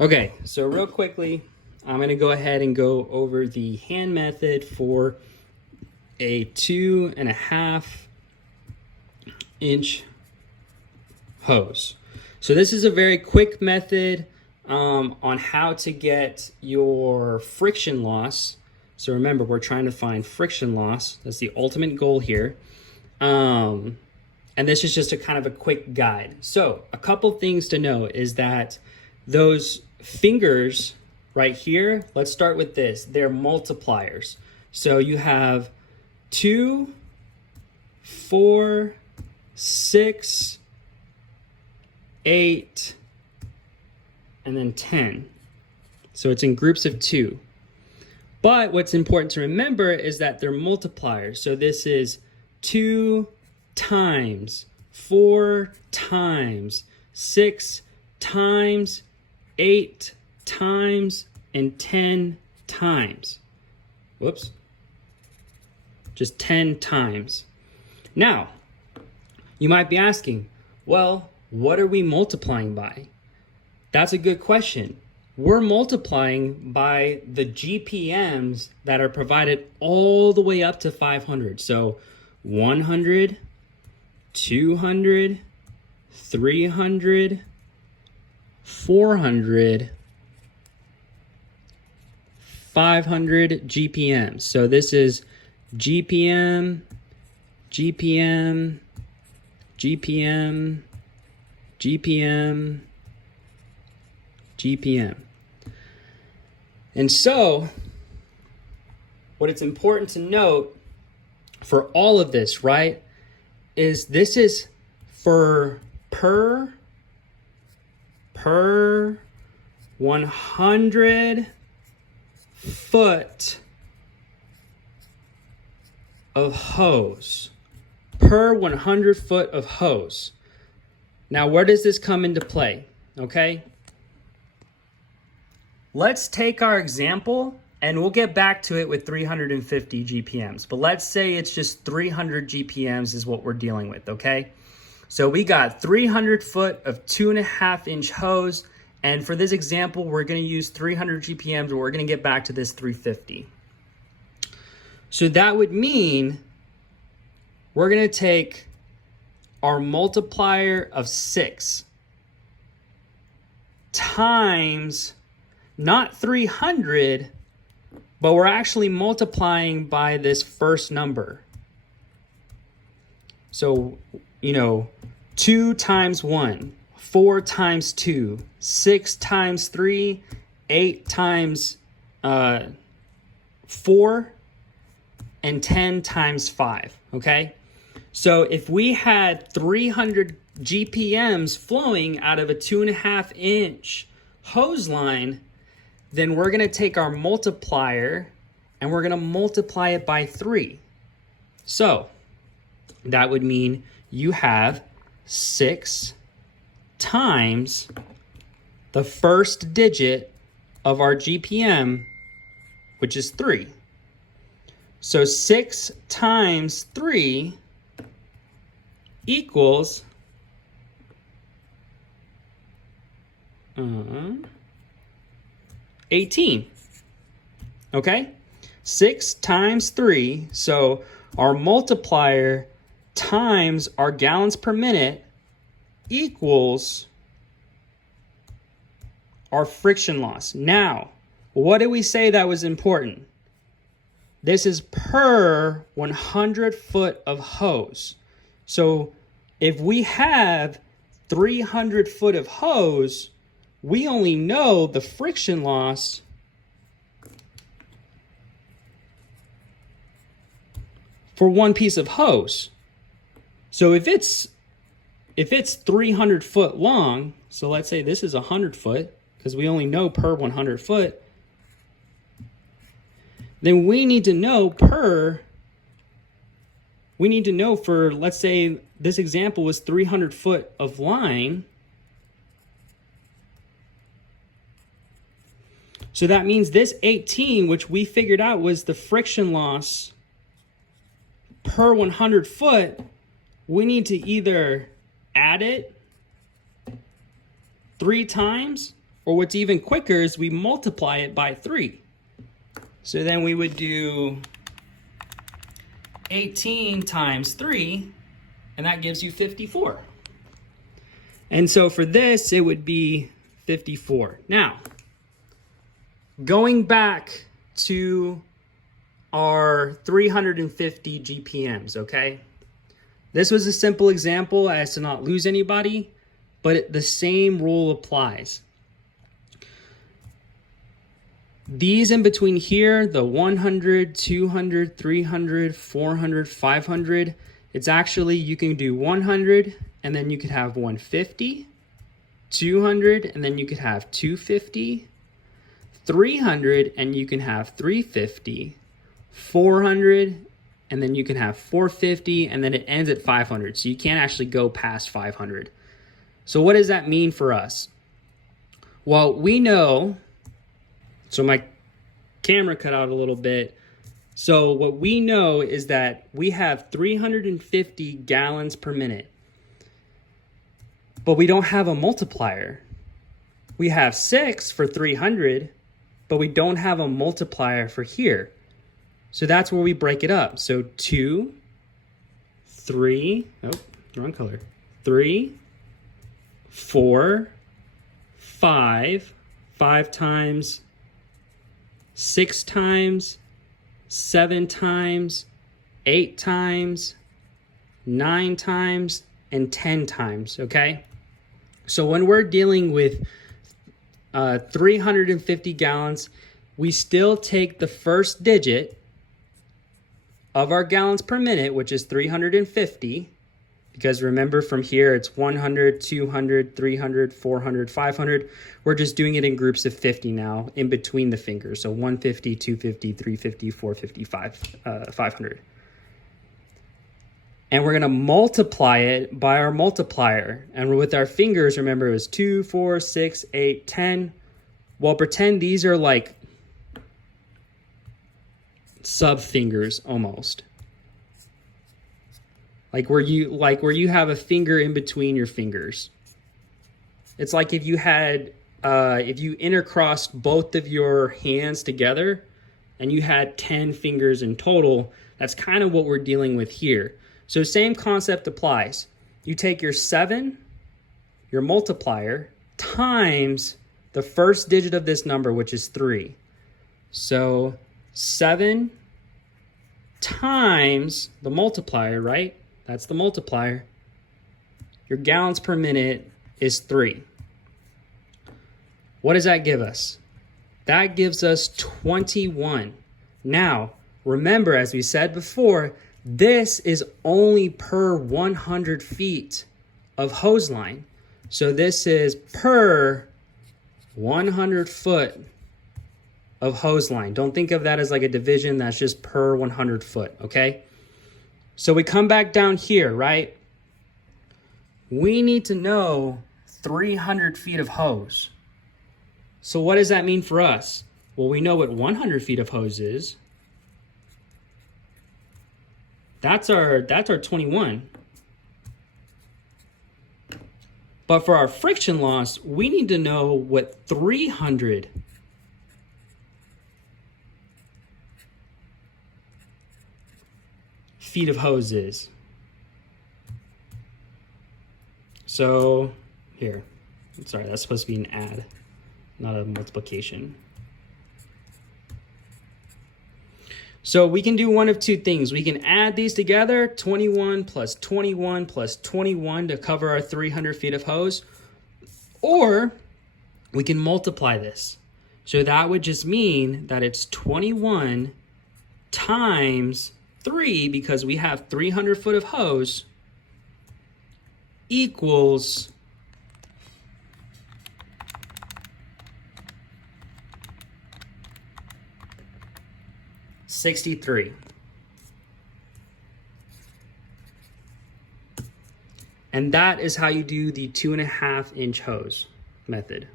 Okay, so real quickly, I'm going to go ahead and go over the hand method for a 2.5 inch hose. So this is a very quick method on how to get your friction loss. So remember, we're trying to find friction loss. That's the ultimate goal here. And this is just a kind of a quick guide. So a couple things to know is that those fingers right here, let's start with this. They're multipliers. So you have 2, 4, 6, 8, and then 10. So it's in groups of 2. But what's important to remember is that they're multipliers. So this is 2 times, 4 times, 6 times, 8 times, and 10 times. Whoops. Just 10 times. Now, you might be asking, well, what are we multiplying by? That's a good question. We're multiplying by the GPMs that are provided all the way up to 500. So 100, 200, 300, 400, 500 GPMs. So this is GPM, GPM, GPM, GPM, GPM. And so what it's important to note for all of this, right, is this is for per 100 foot of hose. Per 100 foot of hose. Now, where does this come into play? Okay. Let's take our example and we'll get back to it with 350 GPMs. But let's say it's just 300 GPMs is what we're dealing with, okay? So we got 300 foot of 2.5 inch hose. And for this example, we're going to use 300 GPMs, but we're going to get back to this 350. So that would mean we're going to take our multiplier of 6 times not 300, but we're actually multiplying by this first number. So, 2 times 1, 4 times 2, 6 times 3, 8 times 4, and 10 times 5, okay? So if we had 300 GPMs flowing out of a 2.5 inch hose line, then we're going to take our multiplier and we're going to multiply it by 3. So that would mean you have 6 times the first digit of our GPM, which is 3. So 6 times 3 equals 18. Okay? 6 times 3, so our multiplier times our gallons per minute equals our friction loss. Now, what did we say that was important? This is per 100 foot of hose. So if we have 300 foot of hose, we only know the friction loss for one piece of hose. So if it's 300 foot long, so let's say this is 100 foot, because we only know per 100 foot, then we need to know for, let's say this example was 300 foot of line. So that means this 18, which we figured out was the friction loss per 100 foot, we need to either add it 3 times Or what's even quicker is we multiply it by 3. So then we would do 18 times 3, and that gives you 54. And so for this, it would be 54. Now, going back to our 350 GPMs, okay? This was a simple example as to not lose anybody, but the same rule applies. These in between here, the 100, 200, 300, 400, 500, it's actually, you can do 100, and then you could have 150, 200, and then you could have 250, 300, and you can have 350, 400, and then you can have 450, and then it ends at 500. So you can't actually go past 500. So what does that mean for us? Well, we know, so my camera cut out a little bit. So what we know is that we have 350 gallons per minute, but we don't have a multiplier. We have 6 for 300, but we don't have a multiplier for here. So that's where we break it up. So 2, 3, oh, wrong color. 3, 4, 5, 5 times, 6 times, 7 times, 8 times, 9 times, and 10 times, okay? So when we're dealing with 350 gallons, we still take the first digit of our gallons per minute, which is 350, because remember from here it's 100, 200, 300, 400, 500. We're just doing it in groups of 50 now in between the fingers. So 150, 250, 350, 450, 500. And we're going to multiply it by our multiplier. And with our fingers, remember it was 2, 4, 6, 8, 10. Well, pretend these are like sub fingers almost. Like where you have a finger in between your fingers. It's like if you had if you intercrossed both of your hands together and you had 10 fingers in total. That's kind of what we're dealing with here. So same concept applies. You take your 7, your multiplier, times the first digit of this number, which is 3. So 7 times the multiplier, right? That's the multiplier. Your gallons per minute is 3. What does that give us? That gives us 21. Now, remember, as we said before, this is only per 100 feet of hose line. So this is per 100 foot of hose line. Don't think of that as like a division. That's just per 100 foot, okay? So we come back down here, right? We need to know 300 feet of hose. So what does that mean for us? Well, we know what 100 feet of hose is. That's our 21. But for our friction loss, we need to know what 300 feet of hose is. So here, sorry, that's supposed to be an add, not a multiplication. So we can do one of two things. We can add these together, 21 plus 21 plus 21 to cover our 300 feet of hose, or we can multiply this. So that would just mean that it's 21 times 3, because we have 300 foot of hose, equals 63. And that is how you do the 2.5 inch hose method.